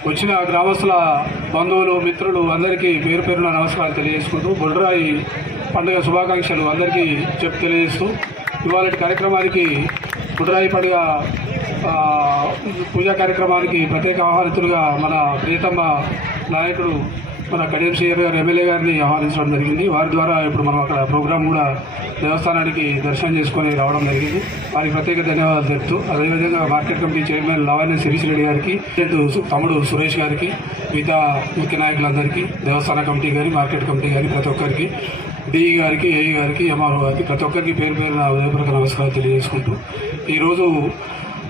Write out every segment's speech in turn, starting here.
వచ్చిన గ్రామస్తుల బంధువులు మిత్రులు అందరికీ పేరు పేరున నమస్కారాలు తెలియజేసుకుంటూ బుడ్రాయి పండుగ శుభాకాంక్షలు అందరికీ చెప్పు తెలియజేస్తూ ఇవాళ కార్యక్రమానికి బుడ్రాయి పండుగ పూజా కార్యక్రమానికి ప్రత్యేక ఆహ్వానితులుగా మన ప్రియతమ్మ నాయకుడు మన కడియం శ్రీహరి గారు ఎమ్మెల్యే గారిని ఆహ్వానించడం జరిగింది. వారి ద్వారా ఇప్పుడు మనం అక్కడ ప్రోగ్రాం కూడా దేవస్థానానికి దర్శనం చేసుకొని రావడం జరిగింది. వారికి ప్రత్యేక ధన్యవాదాలు తెలుపుతూ అదేవిధంగా market committee chairman Lavanya Sirish Reddy గారికి తమ్ముడు సురేష్ గారికి మిగతా ముఖ్య నాయకులందరికీ దేవస్థాన కమిటీ కానీ మార్కెట్ కమిటీ కానీ ప్రతి ఒక్కరికి డిఈ గారికి ఏఈ గారికి ఎంఆర్ఓ గారికి ప్రతి ఒక్కరికి పేరు పేరున ఉదయపూర్వక నమస్కారాలు తెలియజేసుకుంటూ ఈరోజు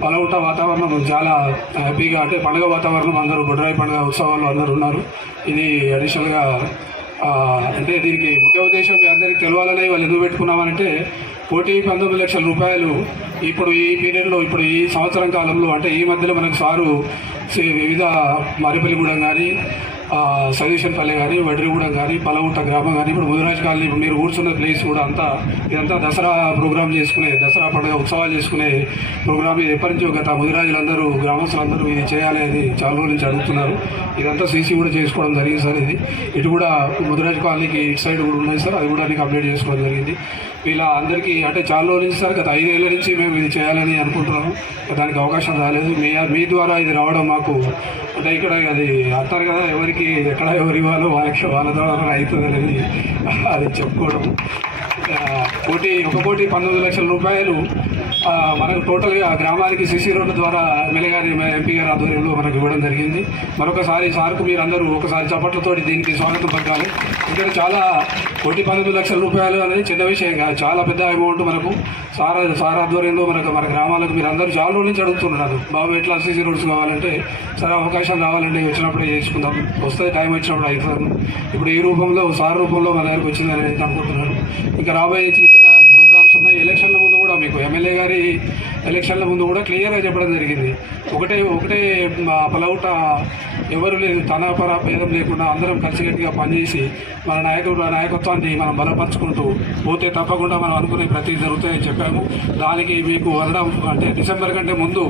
పలవుట వాతావరణం చాలా హ్యాపీగా అంటే పండుగ వాతావరణం అందరూ బుడ్రాయి పండుగ ఉత్సవాలు అందరూ ఉన్నారు. ఇది అడిషనల్గా అంటే దీనికి ముఖ్య ఉద్దేశం మీ అందరికీ తెలవాలని వాళ్ళు ఎందుకు పెట్టుకున్నామంటే కోటి పంతొమ్మిది లక్షల రూపాయలు ఇప్పుడు ఈ పీరియడ్లో ఇప్పుడు ఈ సంవత్సరం కాలంలో అంటే ఈ మధ్యలో మనకు సారు వివిధ మరిపల్లిగూడెం కానీ సజీషన్పల్లి కానీ వడ్రిగూడెం కానీ పలవుట గ్రామం కానీ ఇప్పుడు ముదిరాజ్ కాలనీ ఇప్పుడు మీరు కూర్చున్న ప్లేస్ కూడా అంతా ఇదంతా దసరా ప్రోగ్రామ్ చేసుకునే దసరా పండుగ ఉత్సవాలు చేసుకునే ప్రోగ్రామ్ ఇది. ఎప్పటి నుంచో గత ముదిరాజులందరూ గ్రామస్తులందరూ ఇది చేయాలి అని చాలా రోజుల నుంచి అడుగుతున్నారు. ఇదంతా సీసీ కూడా చేసుకోవడం జరిగింది సార్ ఇది. ఇటు కూడా ముదిరాజ్ కాలనీకి ఇటు సైడ్ కూడా ఉన్నాయి సార్. అది కూడా మీకు అప్డేట్ చేసుకోవడం జరిగింది. ఇలా అందరికీ అంటే చాలా రోజుల నుంచి సార్ గత ఐదేళ్ళ నుంచి మేము ఇది చేయాలని అనుకుంటున్నాము. దానికి అవకాశం రాలేదు. మీ మీ ద్వారా ఇది రావడం మాకు అంటే ఇక్కడ అది అంటారు కదా ఎవరికి ఎక్కడ ఎవరు ఇవ్వాలో వాళ్ళకి వాళ్ళ ద్వారా అవుతుంది అనేది అది చెప్పుకోవడం. కోటి ఒక కోటి పంతొమ్మిది లక్షల రూపాయలు మనకు టోటల్గా గ్రామానికి సీసీ రోడ్ల ద్వారా ఎమ్మెల్యే గారి ఎంపీ గారి ఆధ్వర్యంలో మనకు ఇవ్వడం జరిగింది. మరొకసారి సార్కు మీరు అందరూ ఒకసారి చప్పట్లతోటి దీనికి స్వాగతం పలకాలి. ఇక్కడ చాలా కోటి పంతొమ్మిది లక్షల రూపాయలు అనేది చిన్న విషయం కాదు. చాలా పెద్ద అమౌంట్ మనకు సార్ సార్ ఆధ్వర్యంలో మనకు మన గ్రామాలకు మీరు అందరూ చాలా రోజుల నుంచి అడుగుతున్నారు. బాబు ఎట్లా సీసీ రోడ్స్ కావాలంటే సరే అవకాశం రావాలంటే వచ్చినప్పుడే చేసుకుందాం. వస్తే టైం వచ్చినప్పుడు అవుతుంది ఇప్పుడు ఈ రూపంలో సార్ రూపంలో మన దగ్గరకు వచ్చిందని నేను అనుకుంటున్నాను. ఇంకా రాబోయే చిన్న ఉన్నాయి ఎలక్షన్ల ముందు కూడా మీకు ఎమ్మెల్యే గారి ఎలక్షన్ల ముందు కూడా క్లియర్గా చెప్పడం జరిగింది. ఒకటే ఒకటే పలవుట ఎవరు లేదు తన పర భేదం లేకుండా అందరం కలిసికట్టుగా పనిచేసి మన నాయకుడు నాయకత్వాన్ని మనం బలపరుచుకుంటూ పోతే తప్పకుండా మనం అనుకునే ప్రతి జరుగుతాయని చెప్పాము. దానికి మీకు అనడం అంటే డిసెంబర్ కంటే ముందు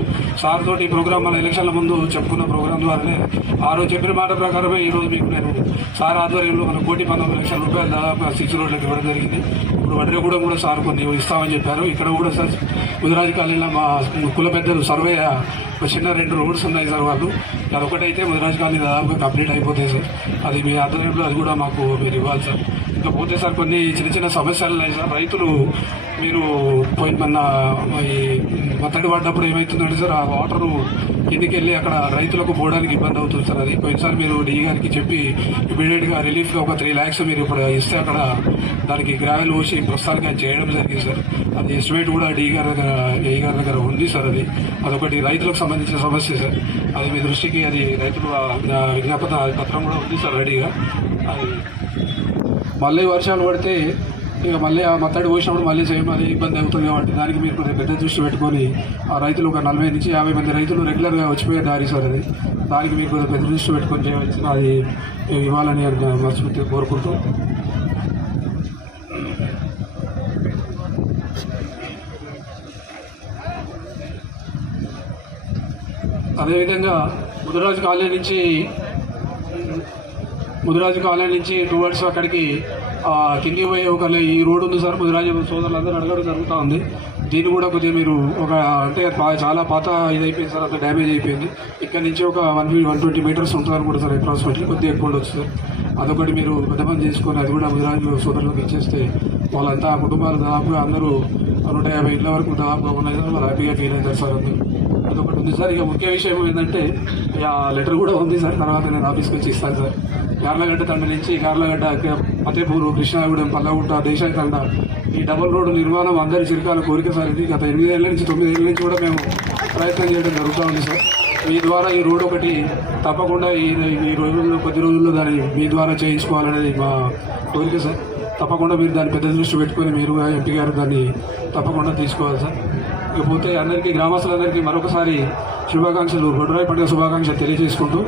సార్ తోటి ఈ ప్రోగ్రామ్ మన ఎలక్షన్ల ముందు చెప్పుకున్న ప్రోగ్రాం ద్వారానే ఆ రోజు చెప్పిన మాట ప్రకారమే ఈరోజు మీకు నేను సార్ ఆధ్వర్యంలో మన కోటి పంతొమ్మిది లక్షల రూపాయలు దాదాపు సిక్స్ రోడ్లకు ఇవ్వడం జరిగింది. ఇప్పుడు వడ్రేగూడెం కూడా సార్ కొన్ని ఇస్తామని చెప్పారు. ఇక్కడ కూడా సార్ ముదిరాజు కాలనీలో మా కుల పెద్దలు సర్వే ఒక చిన్న రెండు రోడ్స్ ఉన్నాయి సార్ వాళ్ళు. అది ఒకటైతే ముదిరాజు కాలనీ దాదాపుగా కంప్లీట్ అయిపోతాయి సార్. అది మీ ఆధ్వర్యంలో అది కూడా మాకు మీరు ఇవ్వాలి సార్. ఇంకా పోతే సార్ కొన్ని చిన్న చిన్న సమస్యలు ఉన్నాయి సార్. రైతులు మీరు పోయిన మొన్న ఈ మత్తడి పడ్డప్పుడు ఏమవుతుందంటే సార్ ఆ వాటరు కిందికి వెళ్ళి అక్కడ రైతులకు పోవడానికి ఇబ్బంది అవుతుంది సార్ అది. పోయినసారి మీరు డిఈ గారికి చెప్పి ఇమీడియట్గా రిలీఫ్గా ఒక త్రీ ల్యాక్స్ మీరు ఇప్పుడు ఇస్తే అక్కడ దానికి గ్రావెల్ పోసి ప్రస్తుతానికి అది చేయడం జరిగింది సార్. అది ఎస్టిమేట్ కూడా డిఈ గారి దగ్గర ఏ గారి దగ్గర ఉంది సార్ అది. అదొకటి రైతులకు సంబంధించిన సమస్య సార్. అది మీ దృష్టికి అది రైతులు విజ్ఞాపన పత్రం కూడా ఉంది సార్ రెడీగా. అది మళ్ళీ వర్షాలు పడితే ఇక మళ్ళీ ఆ మత్తడి పోసినప్పుడు మళ్ళీ సేమ్ అది ఇబ్బంది అవుతుంది కాబట్టి దానికి మీరు కొద్దిగా పెద్ద దృష్టి పెట్టుకొని ఆ రైతులు ఒక నలభై నుంచి యాభై మంది రైతులు రెగ్యులర్గా వచ్చిపోయే దారి సార్ అది. దానికి మీరు కొద్దిగా పెద్ద దృష్టి పెట్టుకొని చేయవలసిన అది ఇవ్వాలని మర్చిపోతే కోరుకుంటూ. అదేవిధంగా ముదిరాజు కాలనీ నుంచి ముదిరాజు కాలనీ నుంచి టువర్డ్స్ అక్కడికి కిందికి పోయే ఒక ఈ రోడ్డు ఉంది సార్ ముదిరాజు సోదరులందరూ అడగడం జరుగుతూ ఉంది. దీన్ని కూడా కొద్దిగా మీరు ఒక అంటే చాలా పాత ఇది అయిపోయింది సార్ అంత డ్యామేజ్ అయిపోయింది. ఇక్కడ నుంచి ఒక వన్ వన్ ట్వంటీ మీటర్స్ ఉంటుంది అనుకుంటా సార్ అప్రాక్సిమేట్లీ కొద్దిగా ఎక్కువ ఉండొచ్చు సార్. అదొకటి మీరు పెద్ద పని చేసుకొని అది కూడా ముదిరాజు సోదరులకు ఇచ్చేస్తే వాళ్ళంతా కుటుంబాలు దాదాపుగా అందరూ నూట యాభై ఇళ్ళ వరకు దాదాపుగా ఉన్నాయి సార్ వాళ్ళు హ్యాపీగా ఫీల్ అవుతారు సార్ అందరూ అదొకటి ఉంది సార్. ఇక ముఖ్య విషయం ఏంటంటే ఇక ఆ లెటర్ కూడా ఉంది సార్. తర్వాత నేను ఆఫీస్కి వచ్చి ఇస్తాను సార్. గార్లగడ్డ తండ నుంచి గార్లగడ్డ ఫతేపూరు కృష్ణాగూడెం పల్లగుట్ట దేశాయి తండ ఈ డబుల్ రోడ్డు నిర్మాణం అందరి చిరకాల కోరిక సార్ ఇది. గత ఎనిమిదేళ్ళ నుంచి తొమ్మిదేళ్ళ నుంచి కూడా మేము ప్రయత్నం చేయడం జరుగుతూ ఉంది సార్. మీ ద్వారా ఈ రోడ్ ఒకటి తప్పకుండా ఈ ఈ రోజుల్లో కొద్ది రోజుల్లో దాన్ని మీ ద్వారా చేయించుకోవాలనేది మా కోరిక సార్. తప్పకుండా మీరు దాన్ని పెద్ద దృష్టి పెట్టుకొని మీరు ఎంపీ గారు దాన్ని తప్పకుండా తీసుకోవాలి సార్. ఇకపోతే అందరికీ గ్రామస్తులందరికీ మరొకసారి శుభాకాంక్షలు. బొడ్రాయి పండుగ శుభాకాంక్షలు తెలియజేసుకుంటూ